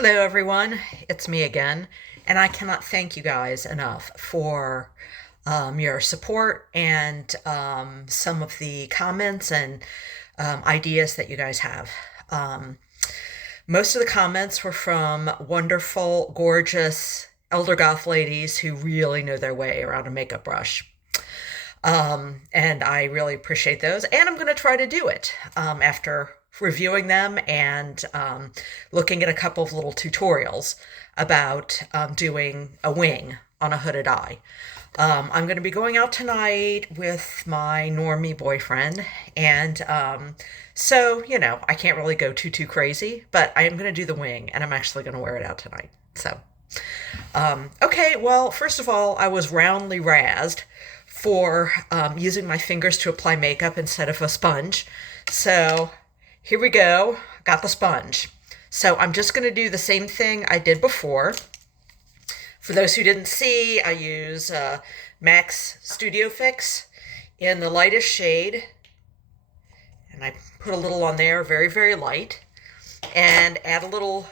Hello, everyone. It's me again, and I cannot thank you guys enough for your support and some of the comments and ideas that you guys have. Um, Most of the comments were from wonderful, gorgeous elder goth ladies who really know their way around a makeup brush. And I really appreciate those. And I'm going to try to do it after reviewing them and looking at a couple of little tutorials about doing a wing on a hooded eye. I'm going to be going out tonight with my normie boyfriend, and I can't really go too crazy, but I am going to do the wing, and I'm actually going to wear it out tonight. Okay, well, first of all, I was roundly razzed for using my fingers to apply makeup instead of a sponge. So here we go. Got the sponge. So I'm just going to do the same thing I did before. For those who didn't see, I use MAC's Studio Fix in the lightest shade. And I put a little on there, very, very light. And add a little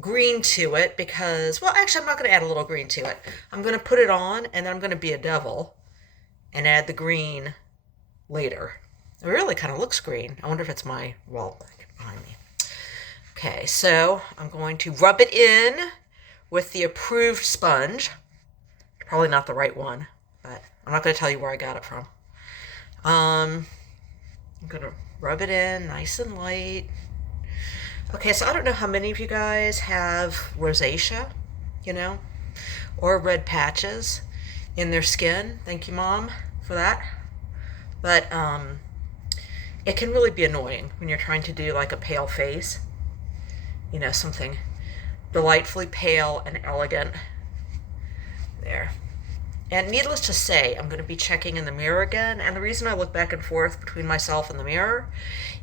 green to it because, well, actually, I'm not going to add a little green to it. I'm going to put it on, and then I'm going to be a devil and add the green later. It really kind of looks green. I wonder if it's my wall behind me. Okay, so I'm going to rub it in with the approved sponge. Probably not the right one, but I'm not going to tell you where I got it from. I'm going to rub it in nice and light. Okay, so I don't know how many of you guys have rosacea, or red patches in their skin. Thank you, Mom, for that. But it can really be annoying when you're trying to do like a pale face, something delightfully pale and elegant. There. And needless to say, I'm going to be checking in the mirror again. And the reason I look back and forth between myself and the mirror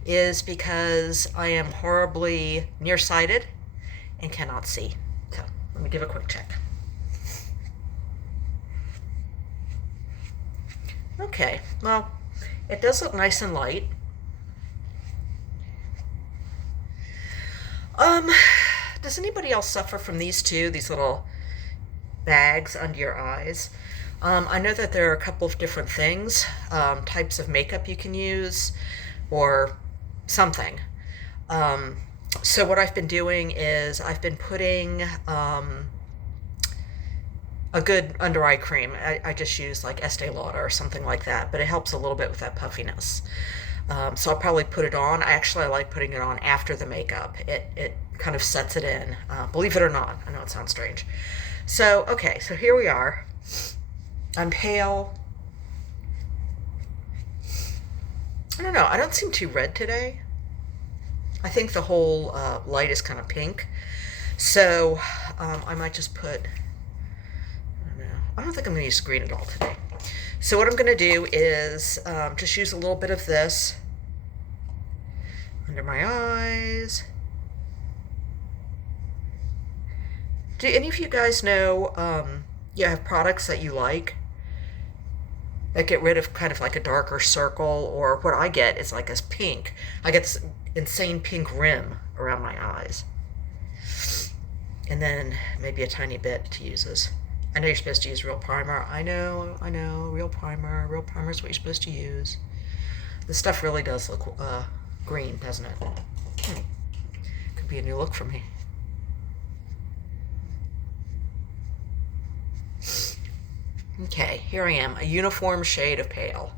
is because I am horribly nearsighted and cannot see. So let me give a quick check. Okay, well, it does look nice and light. Does anybody else suffer from these little bags under your eyes? I know that there are a couple of different things, types of makeup you can use, or something. So what I've been doing is I've been putting a good under eye cream. I just use like Estee Lauder or something like that, but it helps a little bit with that puffiness. So I'll probably put it on. I like putting it on after the makeup. It kind of sets it in, believe it or not. I know it sounds strange. So, okay, so here we are. I'm pale. I don't know. I don't seem too red today. I think the whole light is kind of pink. So I might just put, I don't know. I don't think I'm going to use green at all today. So what I'm going to do is just use a little bit of this under my eyes. Do any of you guys know you have products that you like that get rid of kind of like a darker circle, or what I get is like this pink. I get this insane pink rim around my eyes. And then maybe a tiny bit to use this. I know you're supposed to use real primer. I know, real primer. Real primer is what you're supposed to use. This stuff really does look green, doesn't it? Could be a new look for me. Okay, here I am, a uniform shade of pale,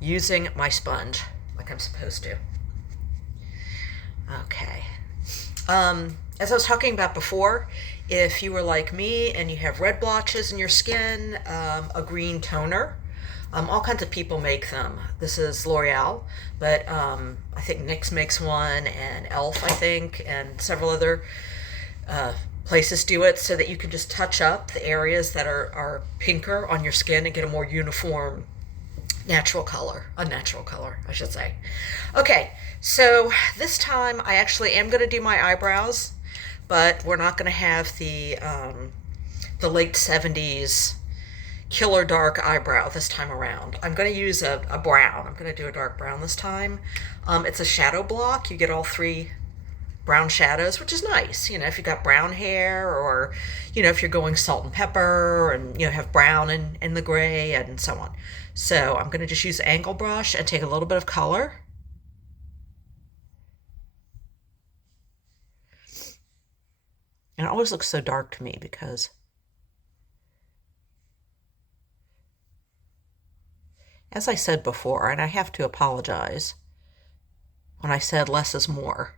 using my sponge like I'm supposed to. Okay. As I was talking about before, if you were like me and you have red blotches in your skin, a green toner, all kinds of people make them. This is L'Oreal, but I think NYX makes one, and Elf, I think, and several other places do it, so that you can just touch up the areas that are pinker on your skin and get a more uniform unnatural color, I should say. Okay, so this time I actually am going to do my eyebrows, but we're not going to have the late 70s killer dark eyebrow this time around. I'm going to use a brown. I'm going to do a dark brown this time. It's a shadow block. You get all three brown shadows, which is nice. You know, if you've got brown hair, or, you know, if you're going salt and pepper and, you know, have brown in the gray and so on. So I'm going to just use the angle brush and take a little bit of color. And it always looks so dark to me because as I said before, and I have to apologize when I said less is more.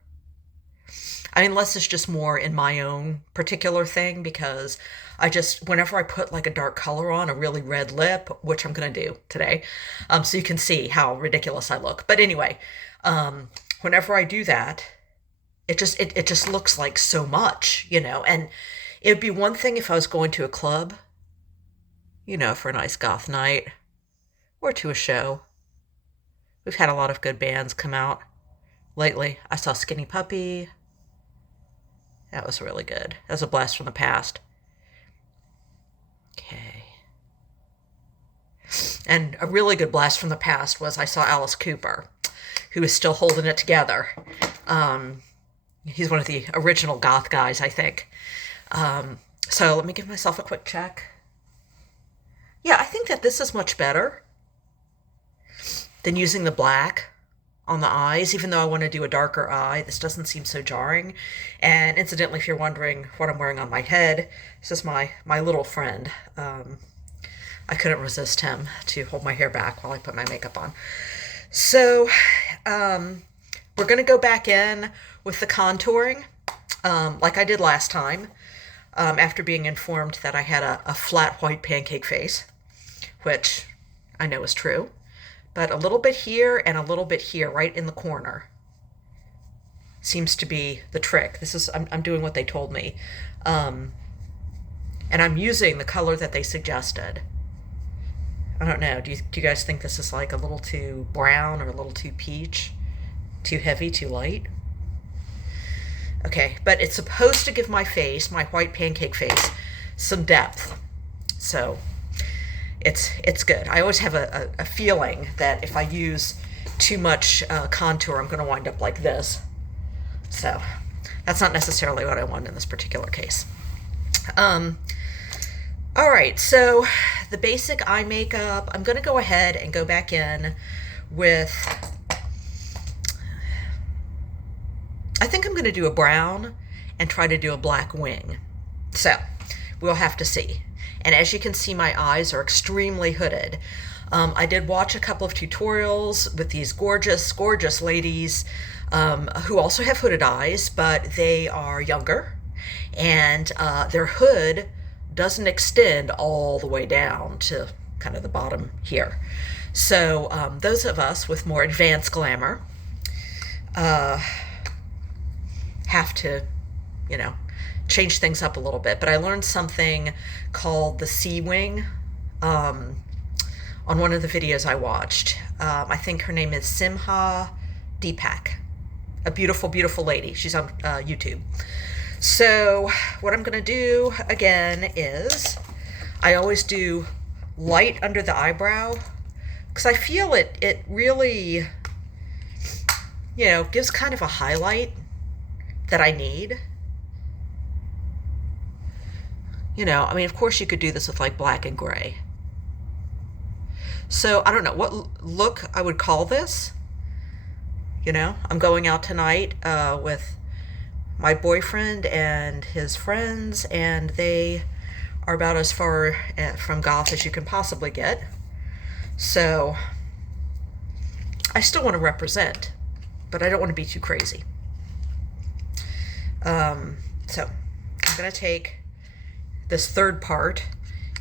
I mean, less is just more in my own particular thing, because whenever I put like a dark color on, a really red lip, which I'm going to do today, so you can see how ridiculous I look. But anyway, whenever I do that, it just looks like so much, you know. And it'd be one thing if I was going to a club, you know, for a nice goth night, or to a show. We've had a lot of good bands come out lately. I saw Skinny Puppy. That was really good. That was a blast from the past. Okay. And a really good blast from the past was I saw Alice Cooper, who is still holding it together. He's one of the original goth guys, I think. So let me give myself a quick check. Yeah, I think that this is much better than using the black on the eyes, even though I want to do a darker eye. This doesn't seem so jarring. And incidentally, if you're wondering what I'm wearing on my head, this is my little friend. I couldn't resist him to hold my hair back while I put my makeup on. So we're going to go back in with the contouring like I did last time, after being informed that I had a flat white pancake face, which I know is true. But a little bit here and a little bit here, right in the corner, seems to be the trick. I'm doing what they told me. And I'm using the color that they suggested. I don't know. Do you guys think this is like a little too brown or a little too peach? Too heavy, too light? Okay, but it's supposed to give my face, my white pancake face, some depth. So it's good. I always have a feeling that if I use too much contour, I'm going to wind up like this. So that's not necessarily what I want in this particular case. All right, so the basic eye makeup, I'm going to go ahead and go back in with, I think I'm going to do a brown and try to do a black wing. So we'll have to see. And as you can see, my eyes are extremely hooded. I did watch a couple of tutorials with these gorgeous, gorgeous ladies who also have hooded eyes, but they are younger. And their hood doesn't extend all the way down to kind of the bottom here. So those of us with more advanced glamour have to, you know, change things up a little bit. But I learned something called the C wing on one of the videos I watched. I think her name is Simha Deepak, a beautiful, beautiful lady. She's on YouTube. So what I'm going to do again is I always do light under the eyebrow, because I feel it really, you know, gives kind of a highlight that I need. You know, I mean, of course you could do this with like black and gray. So I don't know what look I would call this. You know, I'm going out tonight with my boyfriend and his friends, and they are about as far from goth as you can possibly get. So I still want to represent, but I don't want to be too crazy. So I'm going to take this third part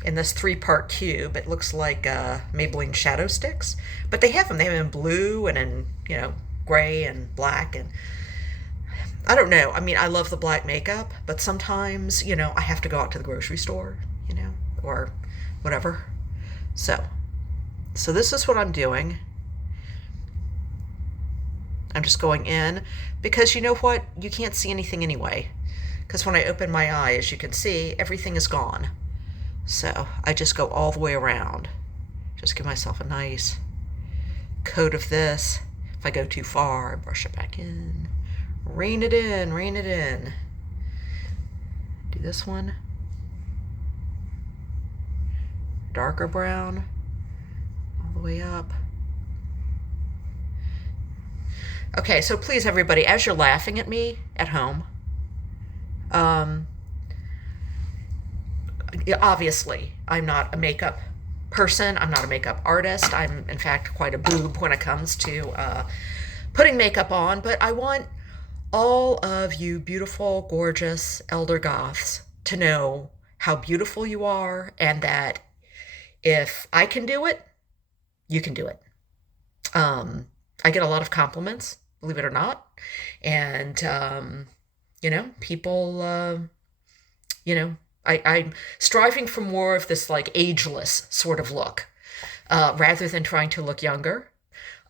in this 3-part cube. It looks like Maybelline shadow sticks, but they have them. They have them in blue and in, you know, gray and black. And I don't know. I mean, I love the black makeup, but sometimes, you know, I have to go out to the grocery store, you know, or whatever. So this is what I'm doing. I'm just going in because, you know what? You can't see anything anyway. Because when I open my eye, as you can see, everything is gone. So I just go all the way around. Just give myself a nice coat of this. If I go too far, I brush it back in. Rein it in, rein it in. Do this one. Darker brown, all the way up. Okay, so please, everybody, as you're laughing at me at home, obviously, I'm not a makeup person. I'm not a makeup artist. I'm, in fact, quite a boob when it comes to putting makeup on. But I want all of you beautiful, gorgeous elder goths to know how beautiful you are, and that if I can do it, you can do it. I get a lot of compliments, believe it or not. And, people, I'm striving for more of this like ageless sort of look, rather than trying to look younger.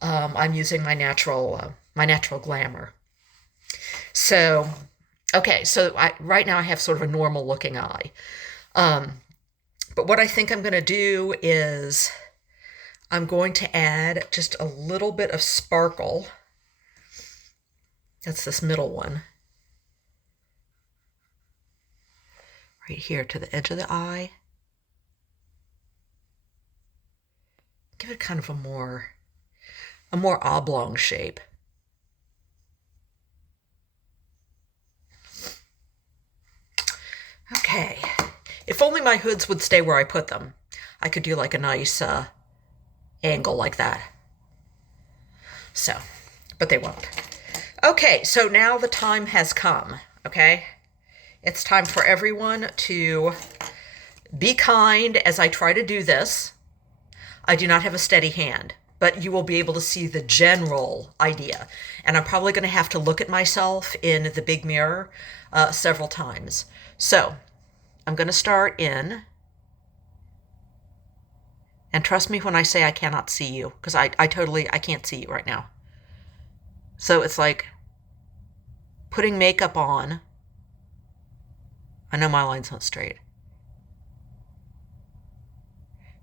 I'm using my natural glamour. So, okay, so right now I have sort of a normal looking eye. But what I think I'm going to do is I'm going to add just a little bit of sparkle. That's this middle one. Right here to the edge of the eye. Give it kind of a more oblong shape. Okay. If only my hoods would stay where I put them. I could do like a nice angle like that. So, but they won't. Okay, so now the time has come, okay? It's time for everyone to be kind as I try to do this. I do not have a steady hand, but you will be able to see the general idea. And I'm probably going to have to look at myself in the big mirror several times. So I'm going to start in, and trust me when I say I cannot see you, because I can't see you right now. So it's like putting makeup on. I know my line's not straight,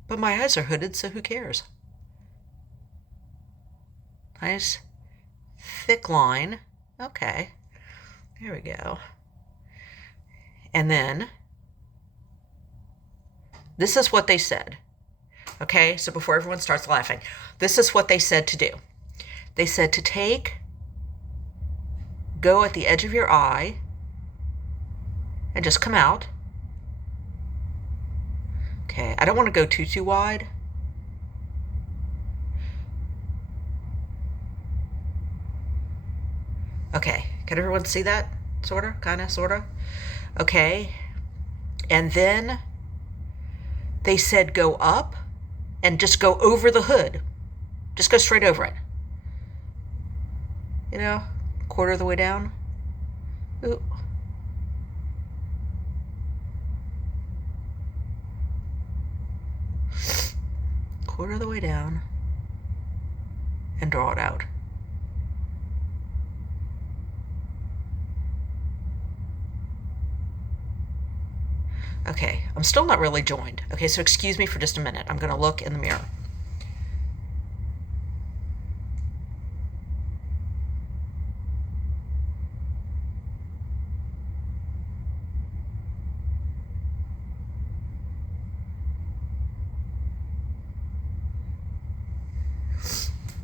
but my eyes are hooded, so who cares? Nice thick line. Okay, there we go. And then this is what they said. Okay, so before everyone starts laughing, this is what they said to do. They said to go at the edge of your eye and just come out. Okay, I don't want to go too wide. Okay, can everyone see that? Sorta, kinda, sorta. Okay, and then they said go up and just go over the hood. Just go straight over it. You know, quarter of the way down. Ooh. Quarter of the way down and draw it out. Okay, I'm still not really joined. Okay, so excuse me for just a minute. I'm going to look in the mirror.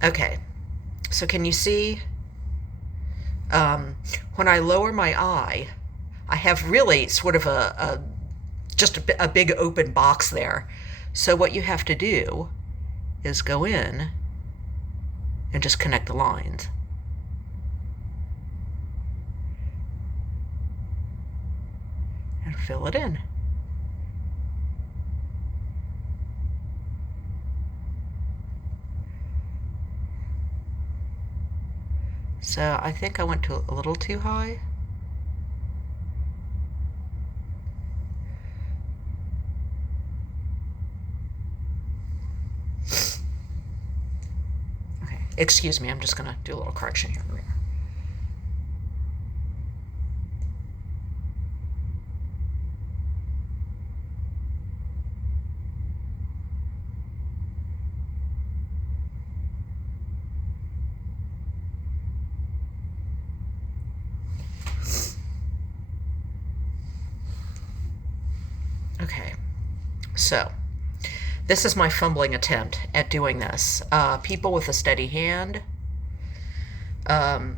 Okay, so can you see? When I lower my eye, I have really sort of just a big open box there. So what you have to do is go in and just connect the lines. And fill it in. So I think I went to a little too high. Okay, excuse me, I'm just gonna do a little correction here. Okay, so this is my fumbling attempt at doing this. People with a steady hand can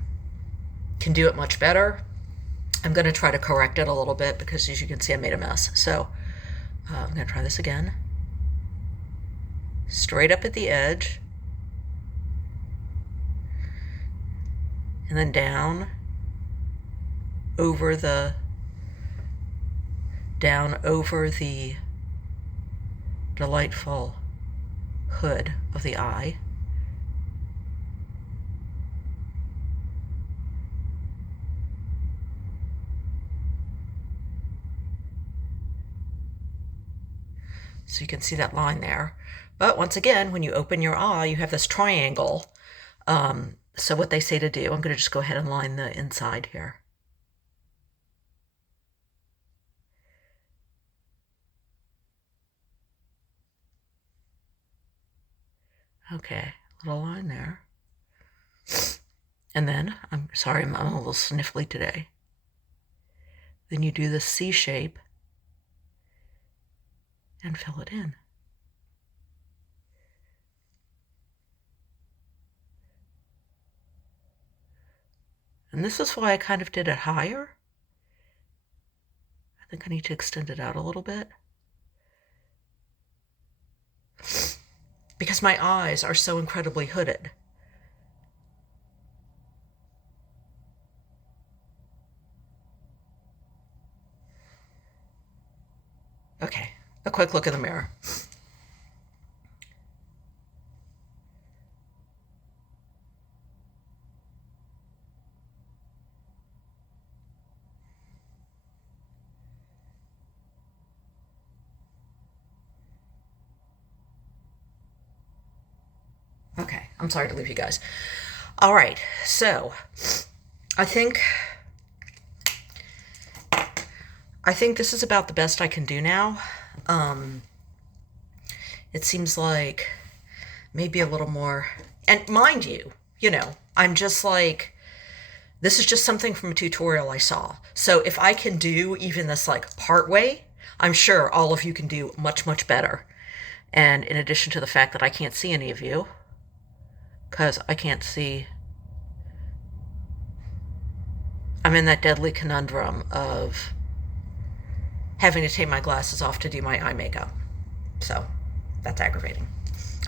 do it much better. I'm going to try to correct it a little bit because, as you can see, I made a mess. So I'm going to try this again. Straight up at the edge. And then down over the delightful hood of the eye. So you can see that line there. But once again, when you open your eye, you have this triangle. So what they say to do, I'm going to just go ahead and line the inside here. Okay, little line there. And then, I'm sorry, I'm a little sniffly today. Then you do the C shape and fill it in. And this is why I kind of did it higher. I think I need to extend it out a little bit. Because my eyes are so incredibly hooded. Okay, a quick look in the mirror. Okay, I'm sorry to leave you guys. All right, so I think this is about the best I can do now. It seems like maybe a little more, and mind you, I'm just like, this is just something from a tutorial I saw. So if I can do even this like part way, I'm sure all of you can do much, much better. And in addition to the fact that I can't see any of you, because I can't see, I'm in that deadly conundrum of having to take my glasses off to do my eye makeup. So that's aggravating.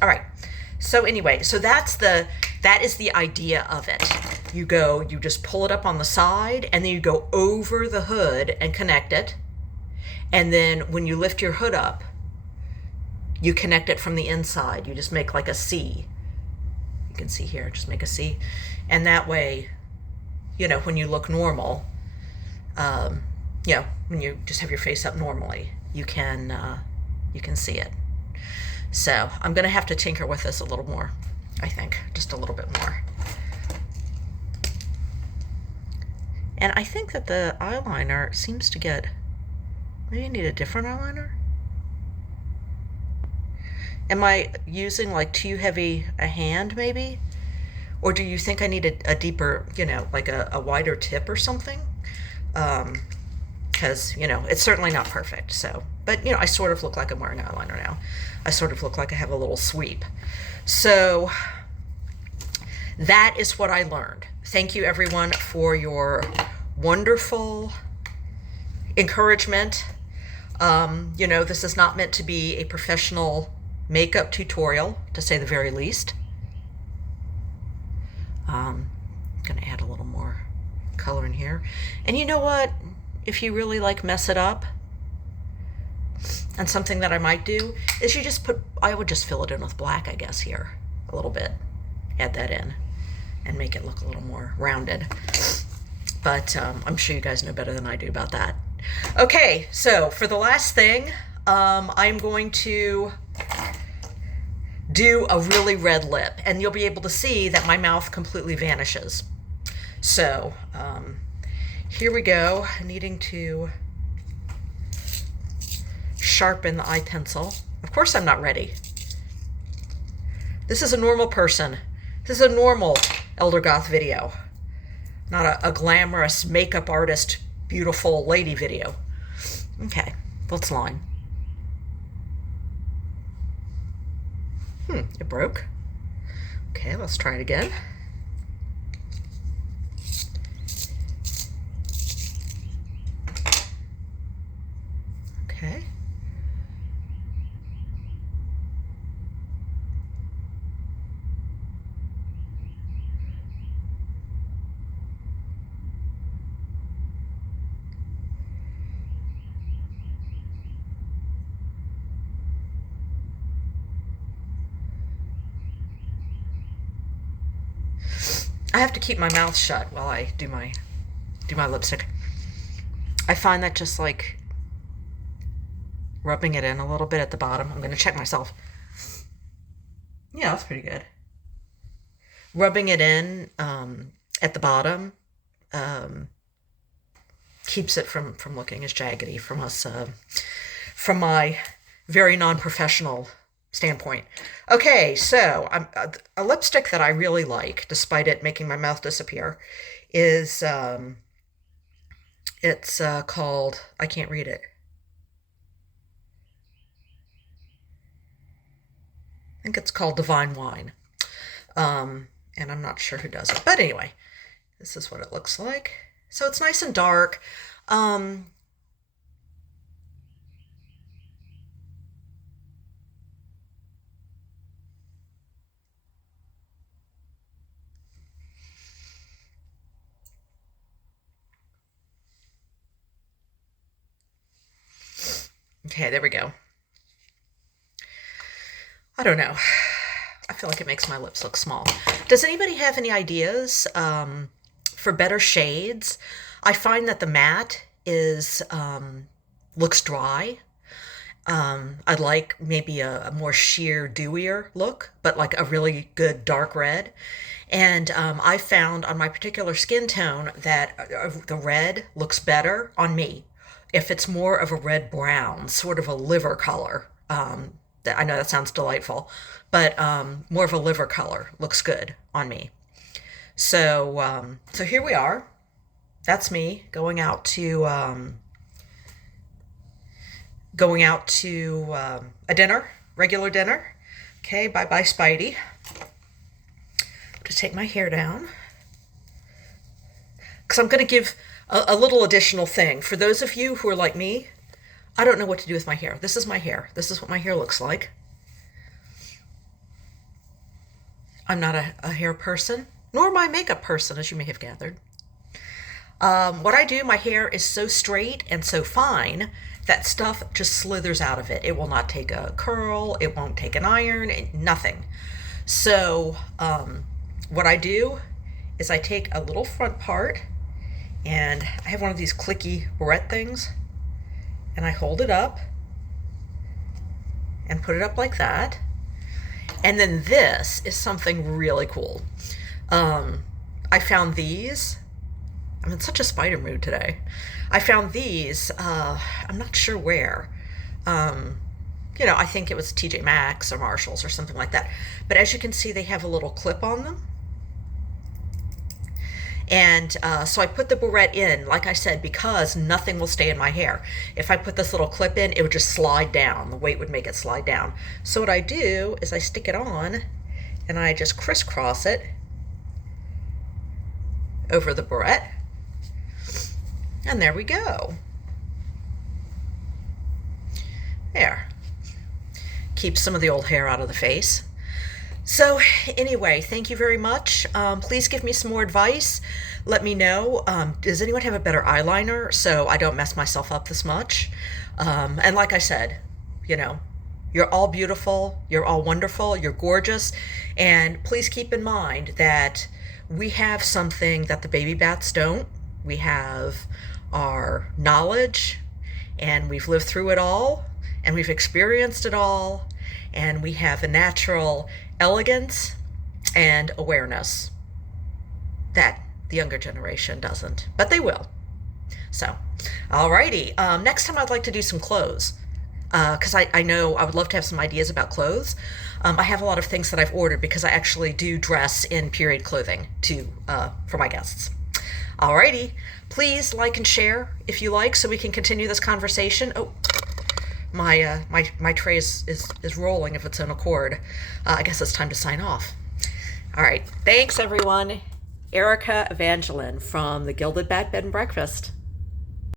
All right. So anyway, so that is the idea of it. You just pull it up on the side and then you go over the hood and connect it. And then when you lift your hood up, you connect it from the inside. You just make like a C. You can see here, just make a C. And that way, when you look normal, when you just have your face up normally, you can see it. So I'm going to have to tinker with this a little more, I think, just a little bit more. And I think that the eyeliner seems to get, maybe I need a different eyeliner? Am I using like too heavy a hand maybe? Or do you think I need a deeper, like a wider tip or something? Because, it's certainly not perfect. So, but, I sort of look like I'm wearing eyeliner now. I sort of look like I have a little sweep. So that is what I learned. Thank you everyone for your wonderful encouragement. This is not meant to be a professional makeup tutorial, to say the very least. I'm going to add a little more color in here. And you know what? If you really mess it up, and something that I might do is I would just fill it in with black, I guess, here a little bit. Add that in and make it look a little more rounded. But I'm sure you guys know better than I do about that. Okay, so for the last thing, I'm going to do a really red lip, and you'll be able to see that my mouth completely vanishes. So here we go, needing to sharpen the eye pencil. Of course I'm not ready. This is a normal person. This is a normal Elder Goth video, not a glamorous makeup artist, beautiful lady video. Okay, let's line. It broke. Okay, let's try it again. Okay. I have to keep my mouth shut while I do my lipstick. I find that just like rubbing it in a little bit at the bottom. I'm going to check myself. Yeah, that's pretty good. Rubbing it in at the bottom keeps it from looking as jaggedy from my very non-professional standpoint. Okay, so a lipstick that I really like, despite it making my mouth disappear, is it's called, I can't read it. I think it's called Divine Wine. And I'm not sure who does it. But anyway, this is what it looks like. So it's nice and dark. Okay, there we go. I don't know. I feel like it makes my lips look small. Does anybody have any ideas for better shades? I find that the matte is looks dry. I'd like maybe a more sheer, dewier look, but like a really good dark red. And I found on my particular skin tone that the red looks better on me if it's more of a red brown, sort of a liver color. I know that sounds delightful, but more of a liver color looks good on me. So so here we are. That's me going out to a dinner, regular dinner. Okay, bye bye Spidey. Just take my hair down because I'm going to give a little additional thing for those of you who are like me. I don't know what to do with my hair. This is my hair. This is what my hair looks like. I'm not a hair person, nor am I a makeup person, as you may have gathered. What I do, my hair is so straight and so fine that stuff just slithers out of it. It will not take a curl. It won't take an iron, nothing. So what I do is I take a little front part, and I have one of these clicky barrette things, and I hold it up and put it up like that. And then this is something really cool. I found these. I'm in such a spider mood today. I found these, I'm not sure where. I think it was TJ Maxx or Marshall's or something like that. But as you can see, they have a little clip on them. And so I put the barrette in, like I said, because nothing will stay in my hair. If I put this little clip in, it would just slide down. The weight would make it slide down. So what I do is I stick it on, and I just crisscross it over the barrette. And there we go. There. Keeps some of the old hair out of the face. So anyway, thank you very much. Please give me some more advice. Let me know. Does anyone have a better eyeliner so I don't mess myself up this much? And like I said, you're all beautiful. You're all wonderful. You're gorgeous. And please keep in mind that we have something that the baby bats don't. We have our knowledge, and we've lived through it all, and we've experienced it all, and we have a natural elegance and awareness that the younger generation doesn't, but they will. So, alrighty. Next time I'd like to do some clothes, because I know I would love to have some ideas about clothes. I have a lot of things that I've ordered because I actually do dress in period clothing for my guests. Alrighty. Please like and share if you like so we can continue this conversation. Oh, my tray is rolling of its own accord. I guess it's time to sign off. All right. Thanks, everyone. Erica Evangeline from the Gilded Bat Bed and Breakfast.